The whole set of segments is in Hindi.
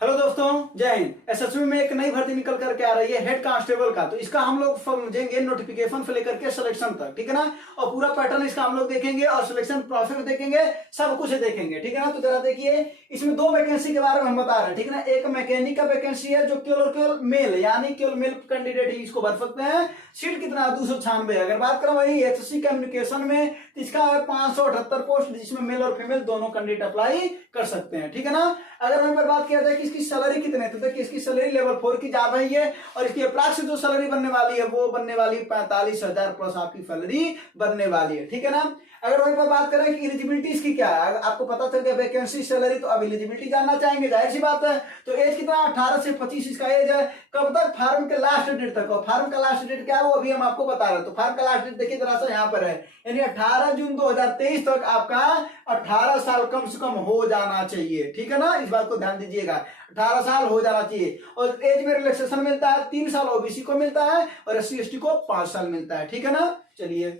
हेलो दोस्तों, जय हिंद। एसएसबी में एक नई भर्ती निकल करके आ रही है हेड कांस्टेबल का। तो इसका हम लोग समझेंगे नोटिफिकेशन से लेकर के सिलेक्शन तक, ठीक है ना। और पूरा पैटर्न इसका हम लोग देखेंगे और सिलेक्शन प्रोसेस देखेंगे, सब कुछ देखेंगे, ठीक है ना। तो जरा देखिए, इसमें दो वैकेंसी के बारे में हम बता रहे हैं, ठीक है ना। एक मैकेनिक का वैकेंसी है जो केवल और केवल मेल यानी केवल मेल कैंडिडेट ही इसको भर सकते हैं। सीट कितना 296। अगर बात करें वही एचएससी कम्युनिकेशन में, तो इसका है 578 पोस्ट, जिसमें मेल और फीमेल दोनों कैंडिडेट अप्लाई कर सकते हैं, ठीक है ना। अगर हम बात किया जाए कि इसकी सैलरी कितने, तो देखिए इसकी सैलरी लेवल 4 की जा रही है और इसकी अप्रॉक्स जो सैलरी बनने वाली है वो बनने वाली 45,000 प्लस आपकी सैलरी बनने वाली है, ठीक है ना। अगर वहीं पर बात करें कि एलिजिबिलिटी इसकी क्या है, आपको पता चल गया वैकेंसी सैलरी, तो अब एलिजिबिलिटी जानना चाहेंगे, जाहिर सी बात है। तो एज कितना, 18 से 25 इसका एज है। कब तक, फार्म के लास्ट डेट तक। और फार्म का लास्ट डेट क्या है वो अभी हम आपको बता रहे हैं। तो फार्म का लास्ट डेट देखिए जरा सा यहाँ पर है, यानी 18 जून 2023 तक आपका 18 साल कम से कम हो जाना चाहिए, ठीक है ना। इस बात को ध्यान दीजिएगा, 18 साल हो जाना चाहिए। और एज में रिलैक्सेशन मिलता है 3 साल ओबीसी को मिलता है और एससी एसटी को 5 साल मिलता है, ठीक है ना। चलिए,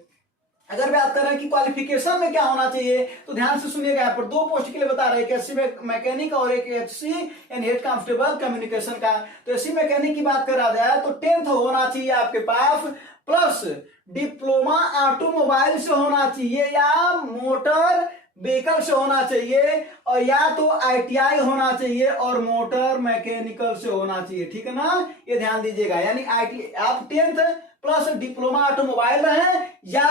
अगर बात कर रहे हैं कि क्वालिफिकेशन में क्या होना चाहिए, तो ध्यान से सुनिएगा। यहाँ पर दो पोस्ट के लिए बता रहे हैं, एक एससी मैकेनिक और एक एचसी यानी हेड कांस्टेबल कम्युनिकेशन का। तो एससी मैकेनिक की बात करा जाए तो 10th होना चाहिए आपके पास, प्लस डिप्लोमा ऑटोमोबाइल से होना चाहिए या मोटर व्हीकल से होना चाहिए, और या तो आईटीआई होना चाहिए और मोटर मैकेनिकल से होना चाहिए, ठीक है ना। ये ध्यान दीजिएगा, यानी आईटी आप 10th प्लस डिप्लोमा ऑटोमोबाइल रहे या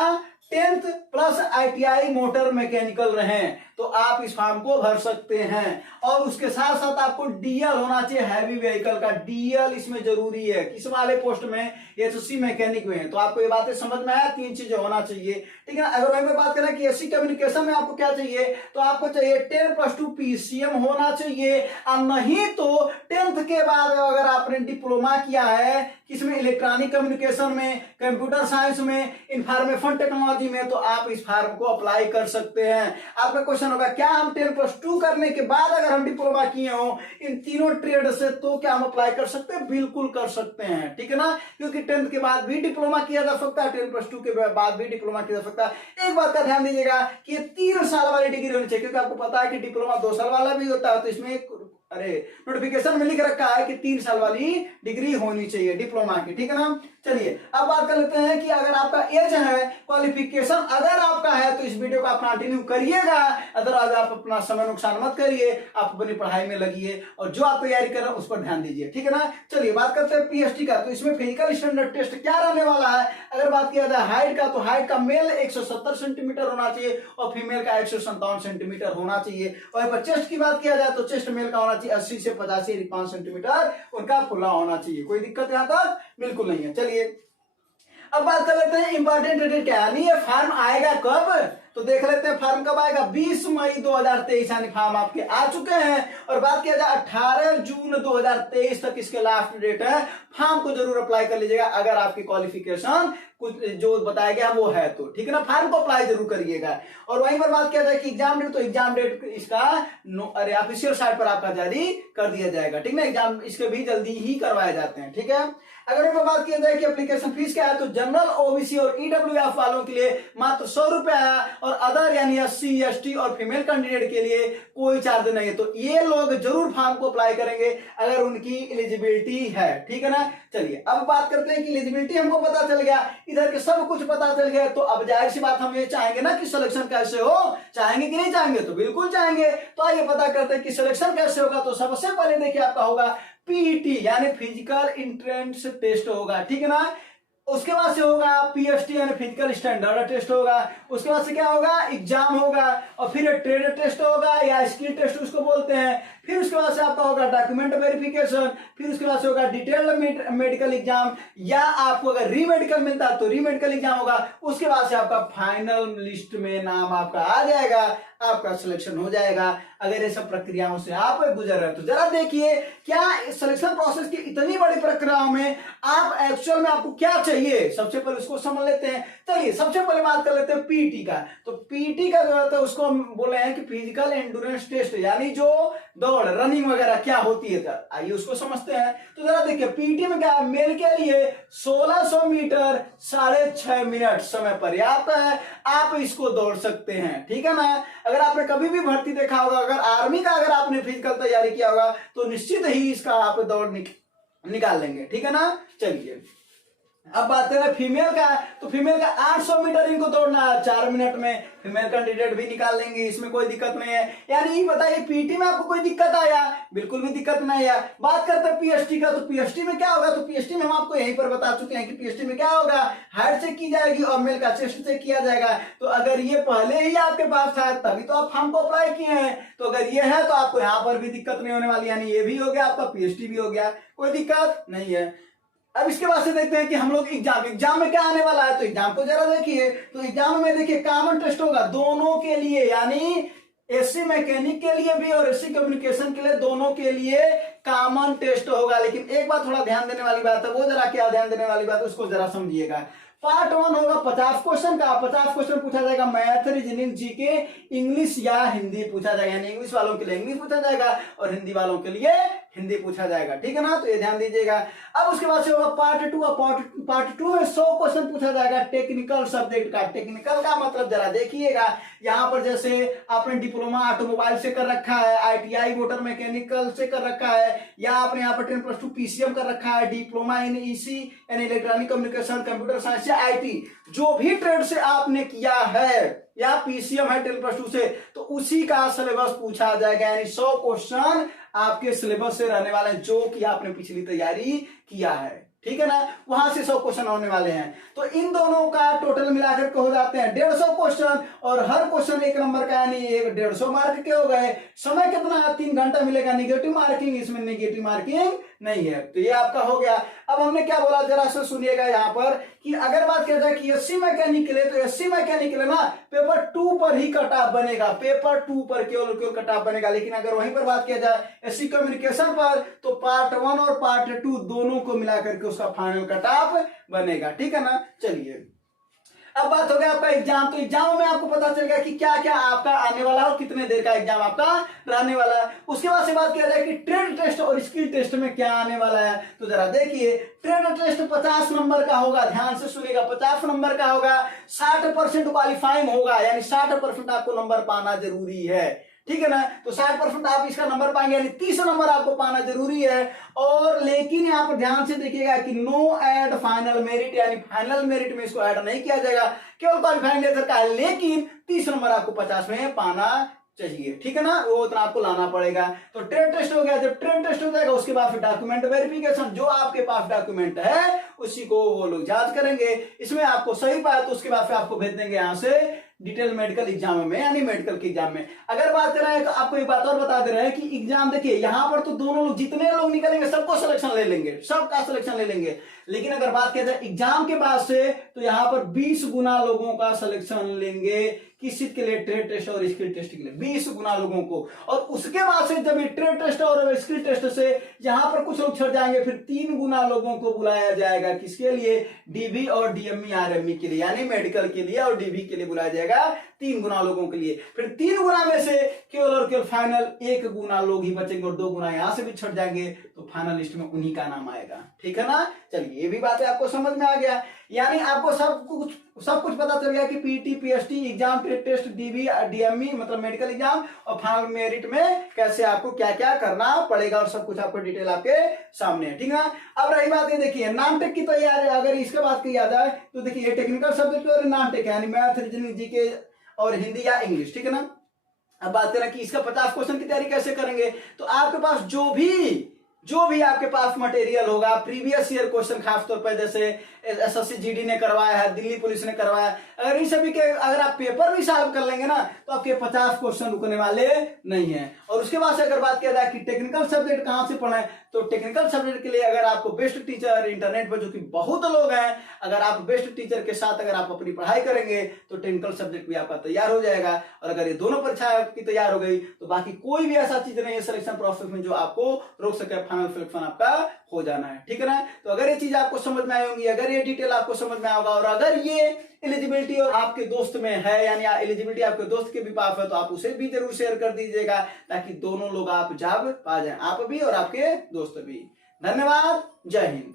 10th plus ITI motor mechanical रहे, तो आप इस फॉर्म को भर सकते हैं। और उसके साथ साथ आपको डीएल होना चाहिए, हैवी व्हीकल का डीएल इसमें जरूरी है। किस वाले पोस्ट में, एससी मैकेनिक में। तो आपको ये बातें समझ में आया, 3 चीजें होना चाहिए, ठीक है ना। अगर वहीं पे बात करें कि एससी कम्युनिकेशन में आपको क्या चाहिए, तो आपको चाहिए 10+2 पीसीएम होना चाहिए, और नहीं तो 10th के बाद अगर आपने डिप्लोमा किया है किसमें, इलेक्ट्रॉनिक कम्युनिकेशन में, कंप्यूटर साइंस में, इंफॉर्मेशन टेक्नोलॉजी में, तो आप इस फॉर्म को अप्लाई कर सकते हैं। आपका क्वेश्चन होगा, क्या हम 10+2 करने के बाद अगर हम डिप्लोमा किए हो इन तीनों ट्रेड से, तो क्या हम अप्लाई कर सकते हैं? बिल्कुल कर सकते हैं, ठीक है ना। क्योंकि 10th के बाद भी डिप्लोमा किया जा सकता है, 10+2 के बाद भी डिप्लोमा किया जा सकता है। एक बात का ध्यान दीजिएगा कि 3 साल वाली डिग्री होनी चाहिए, क्योंकि आपको पता है कि डिप्लोमा 2 साल वाला भी होता है। तो इसमें नोटिफिकेशन में लिख रखा है कि 3 साल वाली डिग्री होनी चाहिए डिप्लोमा की, ठीक है ना। चलिए, अब बात कर लेते हैं कि अगर आपका एज है, क्वालिफिकेशन अगर आपका है, तो इस वीडियो को आप कंटिन्यू करिएगा। अदरवाइज आप अपना समय नुकसान मत करिए, आप अपनी पढ़ाई में लगिए और जो आप तैयारी कर रहे हैं उस पर ध्यान दीजिए, ठीक है ना। चलिए, बात करते हैं पीएसटी का। तो इसमें फिजिकल स्टैंडर्ड टेस्ट क्या रहने वाला है। अगर बात किया जाए हाइट का, तो हाइट का मेल 170 सेंटीमीटर होना चाहिए और फीमेल का 157 सेंटीमीटर होना चाहिए। और चेस्ट की बात किया जाए तो चेस्ट मेल का होना चाहिए 80 से 85 सेंटीमीटर उनका खुला होना चाहिए। कोई दिक्कत यहाँ तक बिल्कुल नहीं है। चलिए, अब बात कर लेते हैं इंपॉर्टेंट डेट क्या है, ये फॉर्म आएगा कब, तो देख लेते हैं फॉर्म कब आएगा। 20 मई 2023 यानी फॉर्म आपके आ चुके हैं। और बात किया जाए 18 जून 2023 तक इसके लास्ट डेट है। फॉर्म को जरूर अप्लाई कर लीजिएगा अगर आपकी क्वालिफिकेशन कुछ जो बताया गया वो है तो, ठीक है ना। फॉर्म को अप्लाई जरूर करिएगा। और वहीं पर बात किया जाए कि एग्जाम डेट, तो एग्जाम डेट इसका ऑफिशियल साइट पर आपका जारी कर दिया जाएगा, ठीक ना। एग्जाम इसके भी जल्दी ही करवाए जाते हैं, ठीक है। अगर इस बात किया जाए कि एप्लीकेशन फीस क्या है, तो जनरल ओबीसी और ईडब्ल्यूएफ वालों के लिए मात्र 100 रुपया है, और अदर यानी एससी एसटी और फीमेल कैंडिडेट के लिए कोई चार्ज नहीं है। तो ये लोग जरूर फॉर्म को अप्लाई करेंगे अगर उनकी एलिजिबिलिटी है, ठीक है ना। चलिए, अब बात करते हैं कि एलिजिबिलिटी हमको पता चल गया, इधर के सब कुछ पता चल गया, तो अब जाहिर सी बात हम ये चाहेंगे ना कि सिलेक्शन कैसे हो। चाहेंगे कि नहीं चाहेंगे, तो बिल्कुल चाहेंगे। तो आइए पता करते हैं कि सिलेक्शन कैसे होगा। तो सबसे पहले देखिए आपका होगा पीईटी यानी फिजिकल एंट्रेंस टेस्ट होगा, ठीक है ना। उसके बाद से होगा पीएसटी यानी फिजिकल स्टैंडर्ड टेस्ट होगा। उसके बाद से क्या होगा, एग्जाम होगा, और फिर ट्रेड टेस्ट होगा या स्किल टेस्ट उसको बोलते हैं। फिर उसके बाद से आपका होगा डॉक्यूमेंट वेरिफिकेशन। फिर उसके बाद से होगा डिटेल्ड मेडिकल एग्जाम, या आपको अगर री मेडिकल मिलता है तो री मेडिकल एग्जाम होगा। उसके बाद से आपका फाइनल लिस्ट में नाम आपका आ जाएगा, आपका सिलेक्शन हो जाएगा अगर ये सब प्रक्रियाओं से आप गुजर रहे हैं। तो जरा देखिए, क्या सिलेक्शन प्रोसेस की इतनी बड़ी प्रक्रियाओं में आप एक्चुअल में आपको क्या चाहिए। चाहिए, सबसे पहले उसको समझ लेते हैं। चलिए सबसे पहले बात कर लेते हैं पीटी का। तो पीटी का जो है उसको हम बोले हैं कि फिजिकल एंड्योरेंस टेस्ट, यानी जो दौड़ रनिंग वगैरह क्या होती है। आइए उसको समझते हैं। तो जरा देखिए पीटी में क्या है, मेल के लिए 1600 मीटर 6.5 मिनट समय पर्याप्त है, आप इसको दौड़ सकते हैं, ठीक है ना। अगर आपने कभी भी भर्ती देखा होगा, अगर आर्मी का अगर आपने फिजिकल तैयारी किया होगा तो निश्चित ही इसका आप दौड़ निकाल लेंगे, ठीक है ना। चलिए अब बात करें फीमेल का। तो फीमेल का 800 मीटर इनको दौड़ना है 4 मिनट में, फीमेल कैंडिडेट भी निकाल लेंगे, इसमें कोई दिक्कत नहीं है। यानी बताइए पीटी में आपको कोई दिक्कत आया? बिल्कुल भी दिक्कत नहीं है। बात करते हैं पीएसटी का। तो पीएसटी में क्या होगा? तो पीएसटी में हम आपको यहीं पर बता चुके हैं कि पीएसटी में क्या होगा, हाइट चेक की जाएगी और मेल का चेस्ट चेक किया जाएगा। तो अगर ये पहले ही आपके पास था तभी तो आप फॉर्म को अप्लाई किए हैं, तो अगर ये है तो आपको यहाँ पर भी दिक्कत नहीं होने वाली, यानी ये भी हो गया आपका, पीएसटी भी हो गया, कोई दिक्कत नहीं है। अब इसके बाद से देखते हैं कि हम लोग एग्जाम में क्या आने वाला है। तो एग्जाम को जरा देखिए। तो एग्जाम में देखिए कॉमन टेस्ट होगा दोनों के लिए, यानी एससी मैकेनिक के लिए भी और एससी कम्युनिकेशन के लिए, दोनों के लिए कॉमन टेस्ट होगा। लेकिन एक बात थोड़ा ध्यान देने वाली बात है, वो जरा क्या ध्यान देने वाली बात है उसको जरा समझिएगा। पार्ट 1 होगा 50 क्वेश्चन का, 50 क्वेश्चन पूछा जाएगा मैथ, रीजनिंग, जीके, इंग्लिश या हिंदी पूछा जाएगा, यानी इंग्लिश वालों के लिए इंग्लिश पूछा जाएगा और हिंदी वालों के लिए हिंदी पूछा जाएगा, ठीक है ना। तो ये ध्यान दीजिएगा। अब उसके बाद से होगा पार्ट 2। पार्ट 2 में 100 क्वेश्चन पूछा जाएगा टेक्निकल सब्जेक्ट का। टेक्निकल का मतलब जरा देखिएगा, यहाँ पर जैसे आपने डिप्लोमा ऑटोमोबाइल से कर रखा है, आईटीआई मोटर मैकेनिकल से कर रखा है, या आपने यहाँ पर 10+2 पीसीएम कर रखा है, डिप्लोमा इन ईसी यानी इलेक्ट्रॉनिक कम्युनिकेशन, कंप्यूटर साइंस या आईटी, जो भी ट्रेड से आपने किया है या पीसीएम है 10+2 से, तो उसी का सिलेबस पूछा जाएगा। यानी 100 क्वेश्चन आपके सिलेबस से रहने वाले हैं जो कि आपने पिछली तैयारी किया है, ठीक है ना, वहां से 100 क्वेश्चन होने वाले हैं। तो इन दोनों का टोटल मिलाकर के हो जाते हैं 150 क्वेश्चन, और हर क्वेश्चन 1 नंबर का, यानी 150 मार्क के हो गए। समय कितना है? 3 घंटा मिलेगा। निगेटिव मार्किंग, इसमें निगेटिव मार्किंग नहीं है। तो ये आपका हो गया। अब हमने क्या बोला जरा से सुनिएगा यहाँ पर, कि अगर बात किया जाए कि एससी मैकेनिक के लिए, तो एससी मैकेनिक के लिए ना पेपर 2 पर ही कट ऑफ बनेगा, पेपर 2 पर केवल कट ऑफ बनेगा। लेकिन अगर वहीं पर बात किया जाए एससी कम्युनिकेशन पर, तो पार्ट 1 और पार्ट 2 दोनों को मिलाकर के उसका फाइनल कट ऑफ बनेगा, ठीक है ना। चलिए अब बात हो गया आपका एग्जाम। तो एग्जाम में आपको पता चल गया कि क्या क्या आपका आने वाला है और कितने देर का एग्जाम आपका रहने वाला है। उसके बाद से बात किया जाए कि ट्रेड टेस्ट और स्किल टेस्ट में क्या आने वाला है। तो जरा देखिए ट्रेड टेस्ट 50 नंबर का होगा, ध्यान से सुनिएगा, 50 नंबर का होगा, 60% क्वालिफाइंग होगा, यानी 60% आपको नंबर पाना जरूरी है, ठीक है ना। तो 60% आप इसका नंबर पाएंगे, यानी 30 नंबर आपको पाना जरूरी है। और लेकिन यहाँ पर ध्यान से देखिएगा कि नो ऐड फाइनल मेरिट, यानी फाइनल मेरिट में इसको ऐड नहीं किया जाएगा, केवल क्वालिफाइंग लेकर का है। लेकिन 30 नंबर आपको 50 में पाना चाहिए, ठीक है ना, वो उतना आपको लाना पड़ेगा। तो ट्रेड टेस्ट हो गया। जब ट्रेड टेस्ट हो जाएगा उसके बाद फिर डॉक्यूमेंट वेरिफिकेशन, जो आपके पास डॉक्यूमेंट है उसी को वो लोग जांच करेंगे। इसमें आपको सही पाया तो उसके बाद फिर आपको भेज देंगे यहाँ से डिटेल मेडिकल एग्जाम में, यानी मेडिकल के एग्जाम में। अगर बात कर रहे हैं तो आपको एक बात और बता दे रहे हैं कि एग्जाम देखिए यहाँ पर तो दोनों लोग, जितने लोग निकलेंगे सबको सिलेक्शन ले लेंगे, सबका सिलेक्शन ले लेंगे। लेकिन अगर बात किया जाए एग्जाम के बाद से, तो यहाँ पर 20 गुना लोगों का सिलेक्शन लेंगे। किस चीज के लिए? ट्रेड टेस्ट और स्किल टेस्ट के लिए 20 गुना लोगों को। और उसके बाद से जब ये ट्रेड टेस्ट और स्किल टेस्ट से यहाँ पर कुछ लोग छट जाएंगे, फिर 3 गुना लोगों को बुलाया जाएगा। किसके लिए? डीबी और डीएमई आरएमई के लिए, यानी मेडिकल के लिए और डीबी के लिए बुलाया जाएगा 3 गुना लोगों के लिए। फिर 3 गुना में से केवल और केवल फाइनल 1 गुना लोग ही बचेंगे और 2 गुना यहां से भी छट जाएंगे, तो फाइनल लिस्ट में उन्हीं का नाम आएगा, ठीक है ना। चलिए ये भी बातें आपको समझ में आ गया, यानी आपको सब कुछ पता चल गया कि PT, PST exam, trade test, DB, DME मतलब मेडिकल एग्जाम, और फाइनल मेरिट में कैसे आपको क्या क्या करना पड़ेगा, और सब कुछ आपको डिटेल आपके सामने है, ठीक है। अब रही बात ये देखिए नॉन टेक की तैयारी, अगर इसके बात की याद है तो देखिए टेक्निकल सब्जेक्ट और नॉन टेक, यानी मैथ, रीजनिंग, जीके और हिंदी या इंग्लिश, ठीक है ना। अब बात करें कि इसका 50 क्वेश्चन की तैयारी कैसे करेंगे। तो आपके पास जो भी आपके पास मटेरियल होगा, प्रीवियस ईयर क्वेश्चन, खासतौर पर जैसे एसएससी जीडी ने करवाया है, दिल्ली पुलिस ने करवाया, अगर इन सभी के अगर आप पेपर भी सॉल्व कर लेंगे ना, तो आपके 50 क्वेश्चन रुकने वाले नहीं है। और उसके बाद से अगर बात किया जाए कि टेक्निकल सब्जेक्ट कहां से पढ़े, तो टेक्निकल सब्जेक्ट के लिए अगर आपको बेस्ट टीचर इंटरनेट पर, जो कि बहुत लोग हैं, अगर आप बेस्ट टीचर के साथ अगर आप अपनी पढ़ाई करेंगे तो टेक्निकल सब्जेक्ट भी आपका तैयार हो जाएगा। और अगर ये दोनों परीक्षा आपकी तैयार हो गई तो बाकी कोई भी ऐसा चीज नहीं है सिलेक्शन प्रोसेस में जो आपको रोक सके फाइनल सिलेक्शन आपका हो जाना है, ठीक है ना। तो अगर ये चीज आपको समझ में आई होंगी, अगर ये डिटेल आपको समझ में आएगा, और अगर ये एलिजिबिलिटी और आपके दोस्त में है, यानी एलिजिबिलिटी आपके दोस्त के भी पास है, तो आप उसे भी जरूर शेयर कर दीजिएगा, ताकि दोनों लोग आप जॉब पा जाए, आप भी और आपके दोस्त भी। धन्यवाद, जय हिंद।